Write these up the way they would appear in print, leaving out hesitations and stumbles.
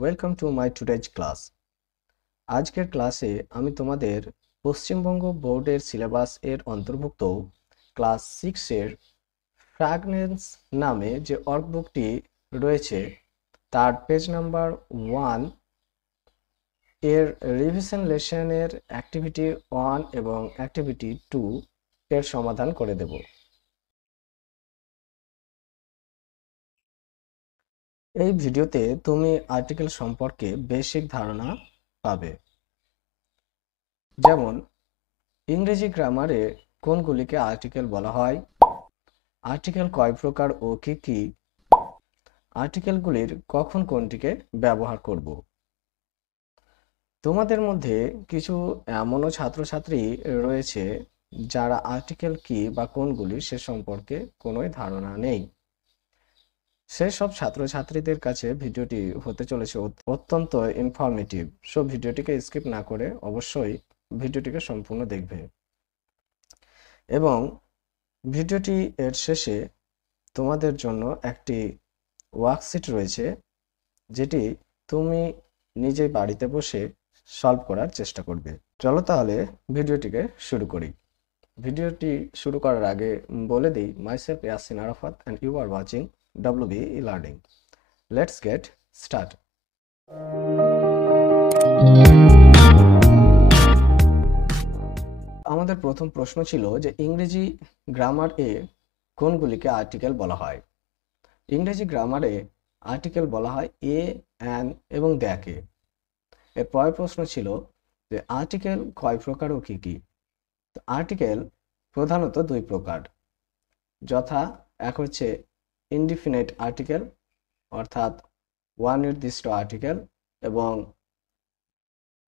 Welcome to my today's class. আজকের ক্লাসে আমি তোমাদের পশ্চিমবঙ্গ বোর্ডের সিলেবাস এর অন্তর্ভুক্ত ক্লাস 6 এর ফ্র্যাগনেন্স নামে যে ওয়ার্কবুকটি রয়েছে তার পেজ নাম্বার 1 এর রিভিশন লেসনের অ্যাক্টিভিটি 1 এবং অ্যাক্টিভিটি 2 এর সমাধান করে দেব। এই ভিডিওতে তুমি আর্টিকেল সম্পর্কে বেসিক ধারণা পাবে, যেমন ইংরেজি গ্রামারে কোনগুলিকে আর্টিকেল বলা হয়, আর্টিকেল কয় প্রকার ও কি কি, আর্টিকেলগুলির কখন কোনটিকে ব্যবহার করব। তোমাদের মধ্যে কিছু এমনও ছাত্রছাত্রী রয়েছে যারা আর্টিকেল কি বা কোনগুলি সে সম্পর্কে কোনোই ধারণা নেই। সেসব ছাত্রছাত্রীদের কাছে ভিডিওটি হতে চলেছে অত্যন্ত ইনফরমেটিভ। সো ভিডিওটিকে স্কিপ না করে অবশ্যই ভিডিওটিকে সম্পূর্ণ দেখবে এবং ভিডিওটি এর শেষে তোমাদের জন্য একটি ওয়ার্কশিট রয়েছে যেটি তুমি নিজেই বাড়িতে বসে সলভ করার চেষ্টা করবে। চলো তাহলে ভিডিওটিকে শুরু করি। ভিডিওটি শুরু করার আগে বলে দিই, myself Yasin Arafat and you are watching WB e-learning. Let's get started. আমাদের প্রথম প্রশ্ন ছিল যে ইংরেজি গ্রামার এ কোনগুলিকে আর্টিকেল বলা হয়। ইংরেজি গ্রামারে আর্টিকেল বলা হয় এ, অ্যান এবং দ্যাকে। এর পরের প্রশ্ন ছিল যে আর্টিকেল কয় প্রকার ও কি কি। আর্টিকেল প্রধানত দুই প্রকার, যথা এক হচ্ছে ইনডিফিনিট আর্টিকেল অর্থাৎ অনির্দিষ্ট আর্টিকেল, এবং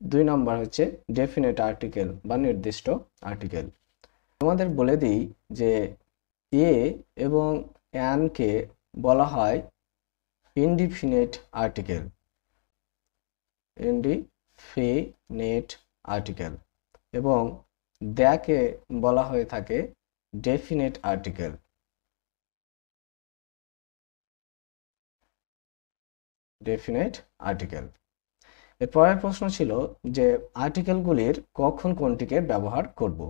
দুই নম্বর হচ্ছে ডেফিনিট আর্টিকেল বা নির্দিষ্ট আর্টিকেল। তোমাদের বলে দিই যে এ এবং অ্যানকে বলা হয় ইনডিফিনিট আর্টিকেল, ইনডিফিনিট আর্টিকেল, এবং দ্যাকে বলা হয়ে থাকে ডেফিনিট আর্টিকেল। Definite article. এর পরের প্রশ্ন ছিল যে আর্টিকেলগুলির কখন কোনটিকে ব্যবহার করব।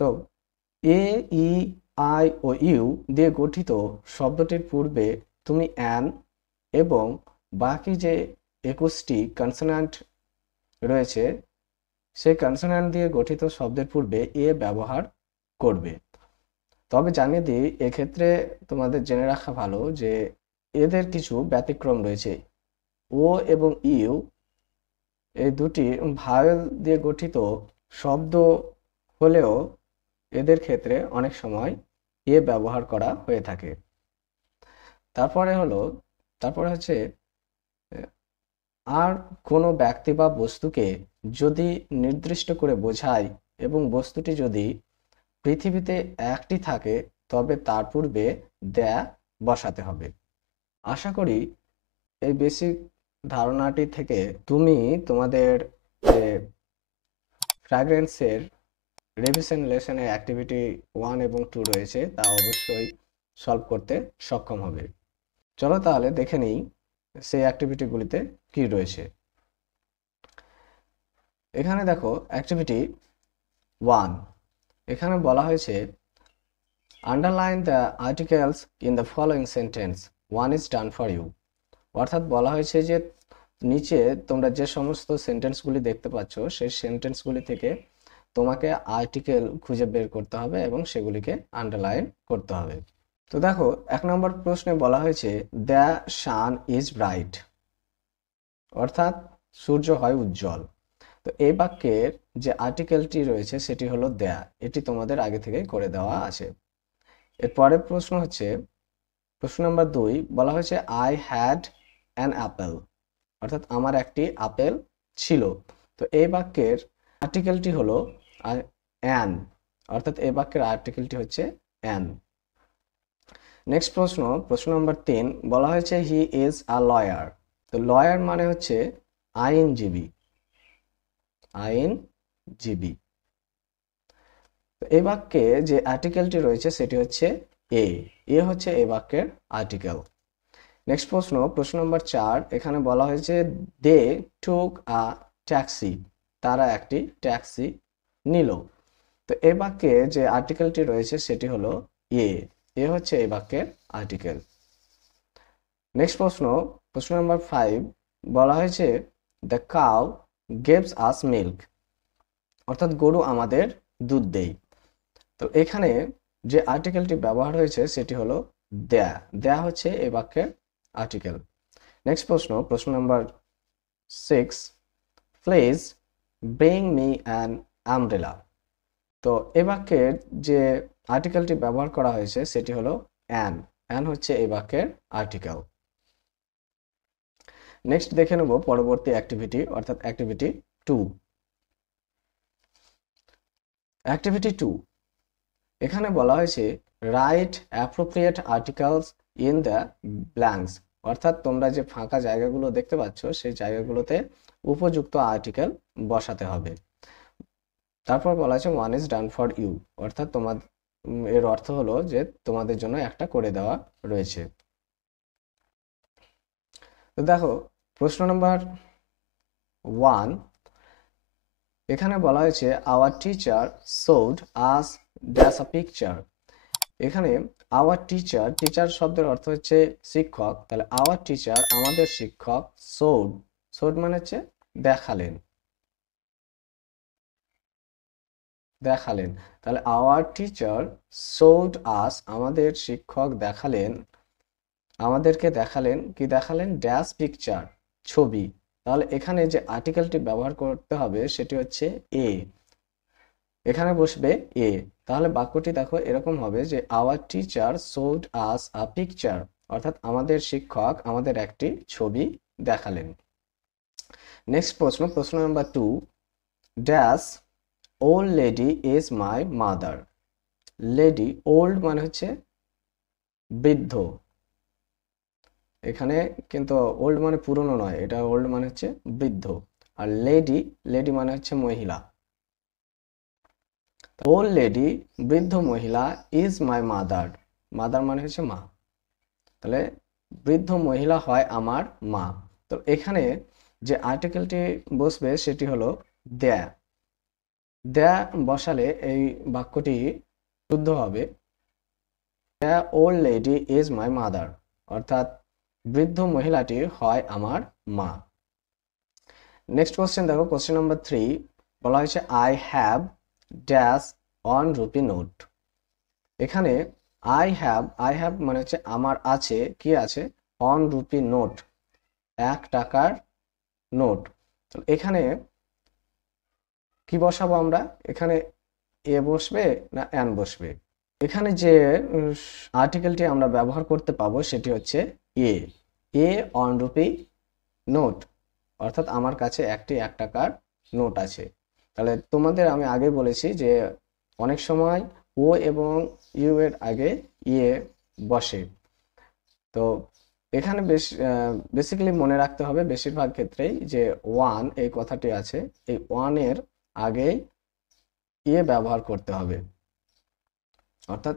তো এ, ই, আই ও ইউ দিয়ে গঠিত শব্দটির পূর্বে তুমি অ্যান এবং বাকি যে 21টি কনসোন্যান্ট রয়েছে সেই কনসোন্যান্ট দিয়ে গঠিত শব্দের পূর্বে এ ব্যবহার করবে। তবে জানিয়ে দিই, এক্ষেত্রে তোমাদের জেনে রাখা ভালো যে এদের কিছু ব্যতিক্রম রয়েছে। ও এবং ইউ এই দুটি ভাওয়েল দিয়ে গঠিত শব্দ হলেও এদের ক্ষেত্রে অনেক সময় এ ব্যবহার করা হয়ে থাকে। তারপরে হচ্ছে আর কোনো ব্যক্তি বা বস্তুকে যদি নির্দিষ্ট করে বোঝায় এবং বস্তুটি যদি পৃথিবীতে একটি থাকে তবে তার পূর্বে দ্য বসাতে হবে। আশা করি এই বেসিক ধারণাটি থেকে তুমি তোমাদের যে ফ্র্যাগ্রেন্সের রিভিশন লেসনের অ্যাক্টিভিটি 1 এবং 2 রয়েছে তা অবশ্যই সলভ করতে সক্ষম হবে। চলো তাহলে দেখে নিই সেই অ্যাক্টিভিটিগুলিতে কি রয়েছে। এখানে দেখো অ্যাক্টিভিটি 1, এখানে বলা হয়েছে underline the articles in the following sentence, one is done for you. অর্থাৎ বলা হয়েছে যে নিচে তোমরা যে সমস্ত সেন্টেন্সগুলি দেখতে পাচ্ছ সেই সেন্টেন্সগুলি থেকে তোমাকে আর্টিকেল খুঁজে বের করতে হবে এবং সেগুলিকে আন্ডারলাইন করতে হবে। তো দেখো 1 নম্বর প্রশ্নে বলা হয়েছে দ্য সান ইজ ব্রাইট, অর্থাৎ সূর্য হয় উজ্জ্বল। তো এই বাক্যের যে আর্টিকেলটি রয়েছে সেটি হলো দ্য, এটি তোমাদের আগে থেকে করে দেওয়া আছে। এর পরের প্রশ্ন হচ্ছে প্রশ্ন নাম্বার 2, বলা হয়েছে আই হ্যাড অ্যান অ্যাপেল, অর্থাৎ আমার একটি আপেল ছিল। তো এই বাক্যের আর্টিকেলটি হলো অ্যান, অর্থাৎ এই বাক্যের আর্টিকেলটি হচ্ছে অ্যান। নেক্সট প্রশ্ন নাম্বার 3, বলা হয়েছে হি ইজ আ লয়ার। তো লয়ার মানে হচ্ছে আইনজীবী, আইনজীবী। তো এই বাক্যে যে আর্টিকেলটি রয়েছে সেটি হচ্ছে এ, এ হচ্ছে এই বাক্যের আর্টিকেল। নেক্সট প্রশ্ন নাম্বার 4, এখানে বলা হয়েছে দে টুক আ ট্যাক্সি, তারা একটি ট্যাক্সি নিল। তো এই বাক্যে যে আর্টিকেলটি রয়েছে সেটি হলো এ, হচ্ছে এই বাক্যের আর্টিকেল। নেক্সট প্রশ্ন নাম্বার 5, বলা হয়েছে the cow gives us milk, অর্থাৎ গরু আমাদের দুধ দেয়। তো এখানে যে আর্টিকেলটি ব্যবহার হয়েছে সেটি হলো দেয়া, দেয়া হচ্ছে এই বাক্যের আর্টিকেল। নেক্সট প্রশ্ন number 6, please bring me an umbrella. তো এ বাক্যের যে আর্টিকেলটি ব্যবহার করা হয়েছে সেটি হলো অ্যান, অ্যান হচ্ছে এই বাক্যের আর্টিকেল। নেক্সট দেখে নেব পরবর্তী অ্যাক্টিভিটি, অর্থাৎ অ্যাক্টিভিটি 2। অ্যাক্টিভিটি 2, এখানে বলা হয়েছে right appropriate articles in the blanks, অর্থাৎ তোমরা যে ফাঁকা জায়গাগুলো দেখতে পাচ্ছ সেই জায়গাগুলোতে উপযুক্ত আর্টিকেল বসাতে হবে। তারপর বলা হয়েছে one is done for you, অর্থাৎ তোমার এর অর্থ হলো যে তোমাদের জন্য একটা করে দেওয়া রয়েছে। তো দেখো প্রশ্ন নাম্বার 1, এখানে বলা হয়েছে our teacher showed us dash a picture. এখানে আওয়ার টিচার, টিচার শব্দের অর্থ হচ্ছে শিক্ষক, তাহলে আওয়ার টিচার আমাদের শিক্ষক শোড, শোড মানে হচ্ছে দেখালেন, দেখালেন। তাহলে আওয়ার টিচার শোড আস, আমাদের শিক্ষক দেখালেন, আমাদেরকে দেখালেন, কি দেখালেন? ড্যাশ পিকচার, ছবি। তাহলে এখানে যে আর্টিকেলটি ব্যবহার করতে হবে সেটি হচ্ছে এ, এখানে বসবে এ। তাহলে বাক্যটি দেখো এরকম হবে যে our teacher showed us a picture, অর্থাৎ আমাদের শিক্ষক আমাদের একটি ছবি দেখালেন। নেক্সট প্রশ্ন number 2, dash old lady is my mother. Lady, old মানে হচ্ছে বৃদ্ধ, এখানে কিন্তু ওল্ড মানে পুরনো নয়, এটা ওল্ড মানে হচ্ছে বৃদ্ধ। আর লেডি, লেডি মানে হচ্ছে মহিলা। ওল্ড লেডি, বৃদ্ধ মহিলা, ইজ মাই মাদার, মাদার মানে হচ্ছে মা, তাহলে বৃদ্ধ মহিলা হয় আমার মা। তো এখানে যে আর্টিকেলটি বসবে সেটি হলো দেয়া, দেয়া বসালে এই বাক্যটি শুদ্ধ হবে the old lady is my mother, অর্থাৎ বৃদ্ধ মহিলাটি হয় আমার মা। নেক্সট কোশ্চেন দেখো, কোশ্চেন নাম্বার 3, বলা হয়েছে I have dash on rupee note. এখানে আই হ্যাভ মানে হচ্ছে আমার আছে, কি আছে? অন রুপি নোট, 1 টাকার নোট। তো এখানে কি বসাবো আমরা? এখানে এ বসবে না অ্যান বসবে? এখানে যে আর্টিকেলটি আমরা ব্যবহার করতে পাবো সেটি হচ্ছে এ, এ অন রুপি নোট, অর্থাৎ আমার কাছে একটি 1 টাকার নোট আছে। তাহলে তোমাদের আমি আগে বলেছি যে অনেক সময় ও এবং ইউ এর আগে ইয়ে বসে। তো এখানে বেসিক্যালি মনে রাখতে হবে বেশিরভাগ ক্ষেত্রেই যে ওয়ান এই কথাটি আছে, এই ওয়ানের আগেই ইয়ে ব্যবহার করতে হবে, অর্থাৎ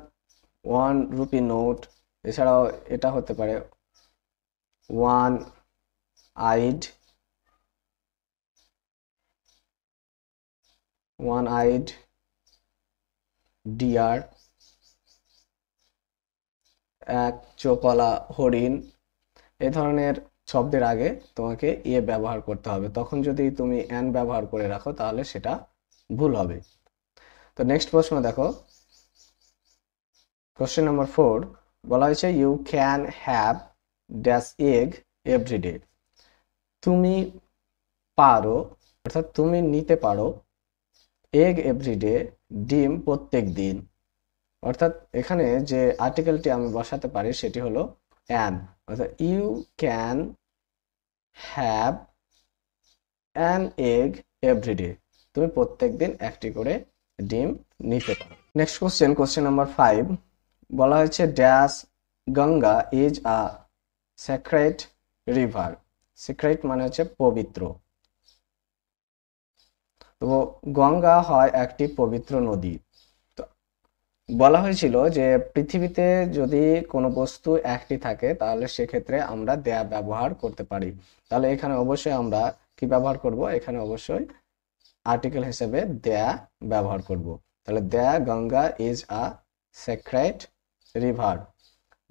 1 রুপি নোট। এছাড়াও এটা হতে পারে one eyed, one eyed deer, এক চোখওয়ালা হরিণ। এই ধরনের শব্দের আগে তোমাকে ইয়ে ব্যবহার করতে হবে, তখন যদি তুমি অ্যান ব্যবহার করে রাখো তাহলে সেটা ভুল হবে। তো নেক্সট প্রশ্ন দেখো, কোশ্চেন নাম্বার 4, বলা হয়েছে you can have dash egg everyday. তুমি পারো, অর্থাৎ তুমি নিতে পারো, এগ এভরিডে, ডিম প্রত্যেক দিন। অর্থাৎ এখানে যে আর্টিকেলটি আমি বসাতে পারি সেটি হলো অ্যান, অর্থাৎ you can have an egg everyday, তুমি প্রত্যেক দিন একটি করে ডিম নিতে পারো। নেক্সট কোশ্চেন নাম্বার 5, বলা হয়েছে dash Ganga is a sacred river. Sacred মানে হচ্ছে পবিত্র, তো গঙ্গা হয় একটি পবিত্র নদী। তো বলা হয়েছিল যে পৃথিবীতে যদি কোনো বস্তু একটি থাকে তাহলে সেক্ষেত্রে আমরা দেয়া ব্যবহার করতে পারি। তাহলে এখানে অবশ্যই আমরা কি ব্যবহার করব? এখানে অবশ্যই আর্টিকেল হিসেবে দেয়া ব্যবহার করব। তাহলে দেয়া Ganga is a sacred river.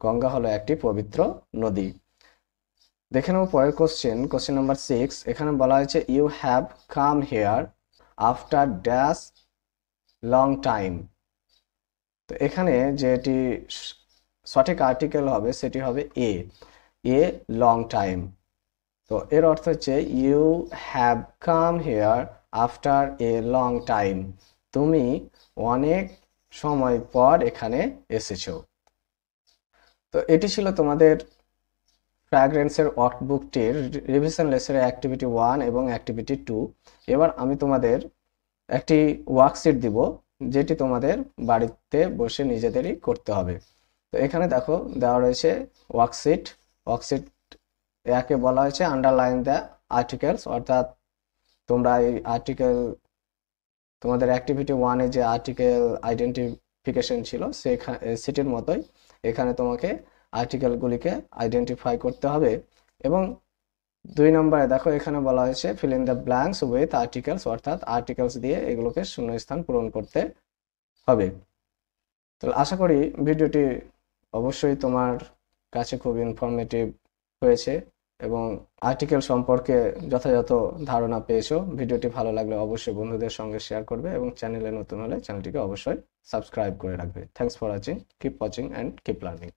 Ganga হলো একটি পবিত্র নদী। দেখে নেব পরের কোশ্চেন নাম্বার 6। এখানে বলা হয়েছে you have come here after dash long time. তো এখানে যেটি সঠিক আর্টিকেল হবে সেটি হবে এ লং টাইম। তো এর অর্থ হচ্ছে you have come here after a long time. তুমি অনেক সময় পর এখানে এসেছো। তো এটি ছিল তোমাদের ফ্র্যাগ্রেন্সের ওয়ার্কবুকটির রিভিশন লেসের অ্যাক্টিভিটি 1 এবং অ্যাক্টিভিটি 2। এবার আমি তোমাদের একটি ওয়ার্কশিট দিব, যেটি তোমাদের বাড়িতে বসে নিজেদেরই করতে হবে। তো এখানে দেখো দেওয়া রয়েছে ওয়ার্কশিট একে বলা হয়েছে আন্ডারলাইন দ্য আর্টিকেলস, অর্থাৎ তোমরা এই আর্টিকেল তোমাদের অ্যাক্টিভিটি 1-এ যে আর্টিকেল আইডেন্টিফিকেশন ছিল সেটির মতোই এখানে তোমাকে আর্টিকেলগুলিকে আইডেন্টিফাই করতে হবে। এবং 2 নম্বরে দেখো এখানে বলা হয়েছে fill in the blanks with articles, অর্থাৎ আর্টিকেলস দিয়ে এগুলোকে শূন্যস্থান পূরণ করতে হবে। তো আশা করি ভিডিওটি অবশ্যই তোমার কাছে খুব ইনফরমেটিভ হয়েছে এবং আর্টিকেল সম্পর্কে যথাযথ ধারণা পেয়েছো। ভিডিওটি ভালো লাগলে অবশ্যই বন্ধুদের সঙ্গে শেয়ার করবে এবং চ্যানেলে নতুন হলে চ্যানেলটিকে অবশ্যই সাবস্ক্রাইব করে রাখবে। Thanks for watching, keep watching and keep learning.